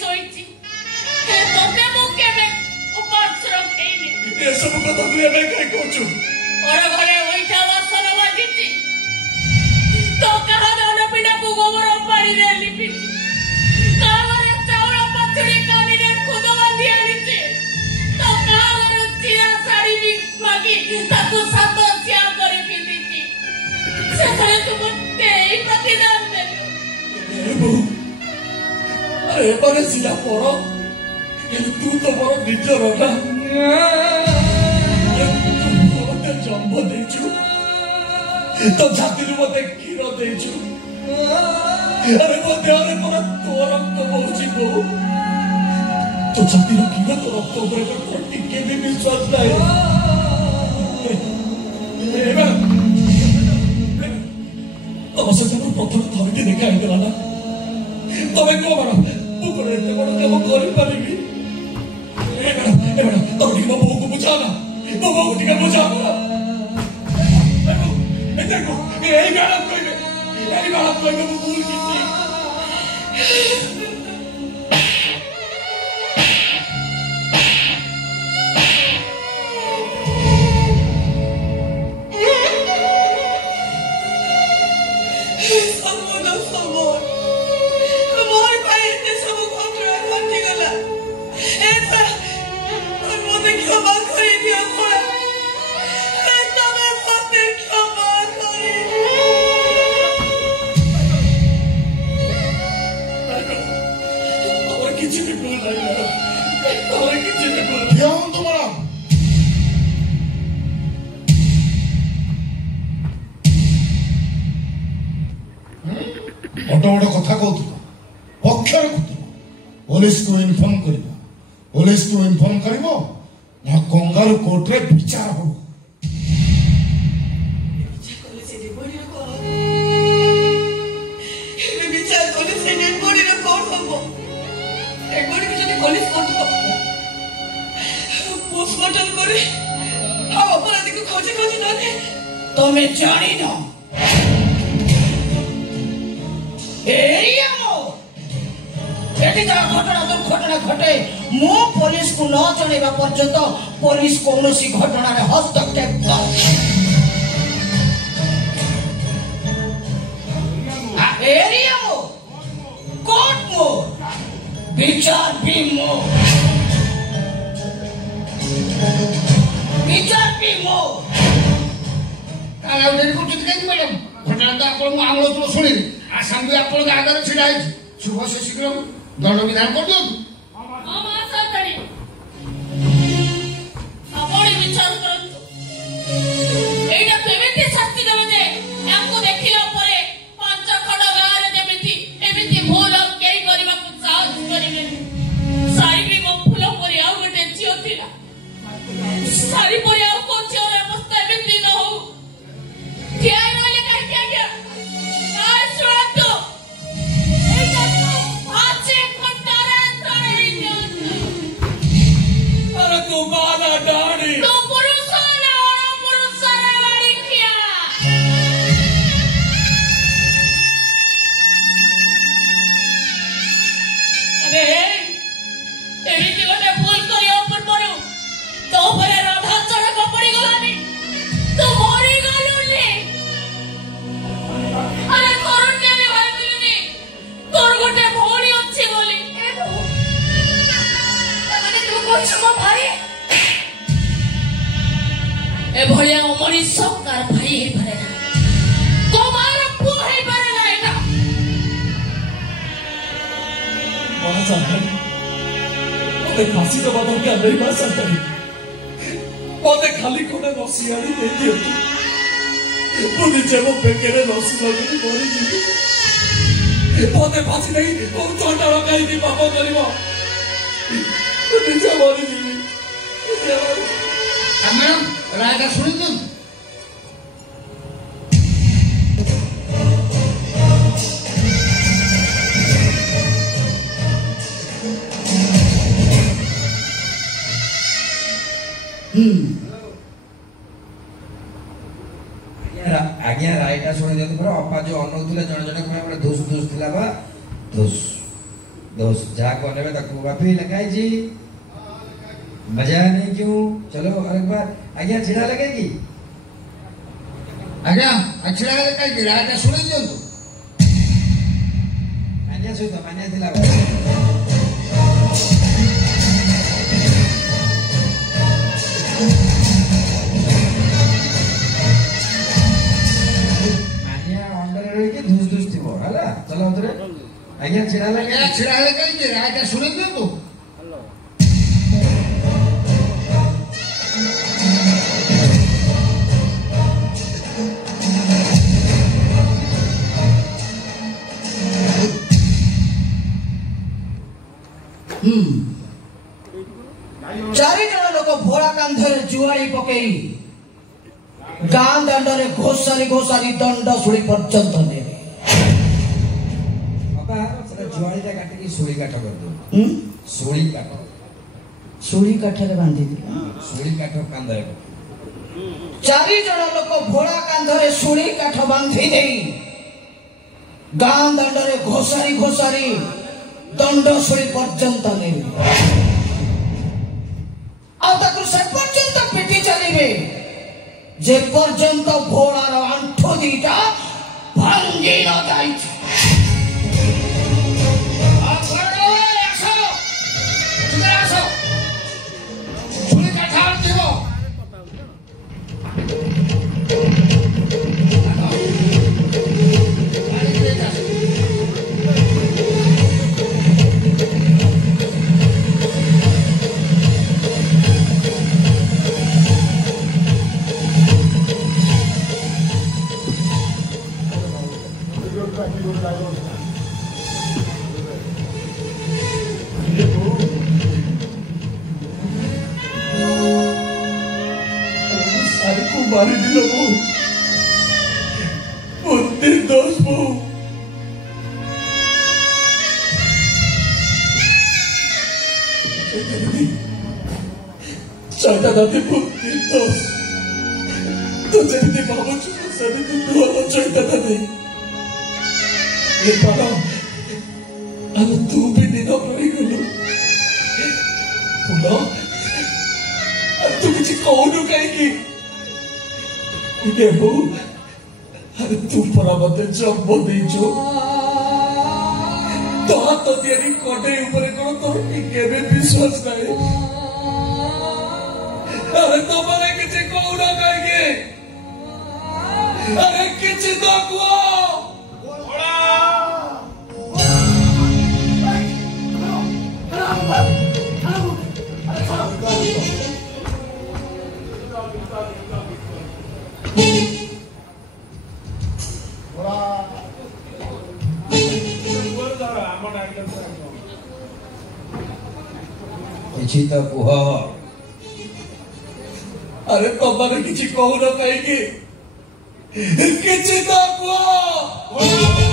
सोईची तोते मुके में ऊपर रखेनी ये सब कथा तू एबे कहि कहछु और घरे ओइठा वासन बाजिती तो कहा दान पिडा को गोबर पानी रे लिपि कावरे चावल पथड़ी कानी रे खुद बांधी आनिते तो कावरे चिरा साड़ी भी मागी ताको सात सिया करे पिंदिती से थरे तुम के प्रतिदान दे अरे पर सिला परो तू तो बड़ निजर ना तू जन्म देछु तो जाति मते क्षीर देछु अरे मो देहरे पर तो रक्त बहुची बहु तो जाति क्षीर तो रक्त ऊपर टिके भी विश्वास नाही तब से जब प्रथम थरटी देखा देला ना तबे को बड़ा मुकर एते बड़ काम करि पारिबी ए बड़ा तो ठीक बाबू को बुझाना बाबू को ठीक बुझाना ए देखो ए गाना कोई मैं भूल की बड़ कथा कहत पक्ष रखुत पुलिस को इनफॉर्म कर ना कंगारू कोर्ट रे विचार हो तुम्हें जानी ना घटना दुर्घटना घटे मो पुलिस को न जणेबा पर्यंत पुलिस कौनसी घटना रे हस्तक्षेप एरिया मो कोर्ट मो विचार भी मो काला उधर को चित मैडम घटना तो आपण आंगलो तो सुनी आसाम भी आपण आगे छिड़ा शुभ से शीघ्र दंड विधान कर दो विचार करंतु एटा केमिति शास्ति देबे जे हमको देखिला परे पांच खड गारे जेमिति एमिति भूल केई करिबा को साहस करिबे सारी भी मो फूल परी आ गोटे जियो थिला सारी परी आ को जियो रे अवस्था एमिति न हो क्या रहले काहे क्या आ सुनतो भलिया अमरी सरकार भाई हे पारे ना कुमार पु हे पारे ना एटा मासा ओते फांसी तो बाबू के अंदर ही सरकारी ओते खाली कोने रसियाली दे दियो पुनी जेबो पेकेरे रसी लगी मरी जी ओते फांसी नहीं ओ चंडा लगाई दी बाबा करिवो पुनी जे मरी जी मैडम राजा सुनी तुम आज्ञा रायटा शुणी दिखाते अपा जो अनौला जन जन दोष थिला बा दोष दोस्त जहाँ कोने में तक वापी लगाई जी मजा नहीं क्यों चलो और एक बार आज्ञा छिड़ा लगेगी आज्ञा छिड़ा लगाई राजा सुने दियो मान्या सुतो मान्या दिला मान्या अंडर रही के धूस धूस थी वो हला चलो उधर आज्ञा छिड़ा लगाई राजा सुने दियो चारि जन लोक भोला कांधरे जुआड़ी पकई गां दंडरे घोषारी घोषारी दंड सुड़ी पर्यंत ने बाबा सेटा जुआड़ीटा काटी की सुड़ी काठ कर दो सुड़ी काठरे बांधी दी सुड़ी काठ कांधरे चारि जन लोक भोला कांधरे सुड़ी काठ बांधी देई गां दंडरे घोषारी घोषारी दंड सुड़ी पर्यंत ने से पर्यंत पिटी चलिए जे पर्यंत घोड़ार आंठो दीटा भांगी न जाए मारी दिलो वो निर्दोष वो चाहता दादी वो निर्दोष तो जल्दी बाबू चुप सभी तू वाला चाहता दादी ये पाला अब तू भी निना पड़ी गलो पुला अब तू किसी कौन कहेगी देबो अरे तू परामते जब देइछो तो हाथ दियारी कोटे ऊपर करो तो केबे विश्वास नाही अरे तो माने किछि कोउडा काइगे अरे किछि तो को किसी तो कुह अरे तो मैंने किसी कहू ना कहेगी किसी तो कुह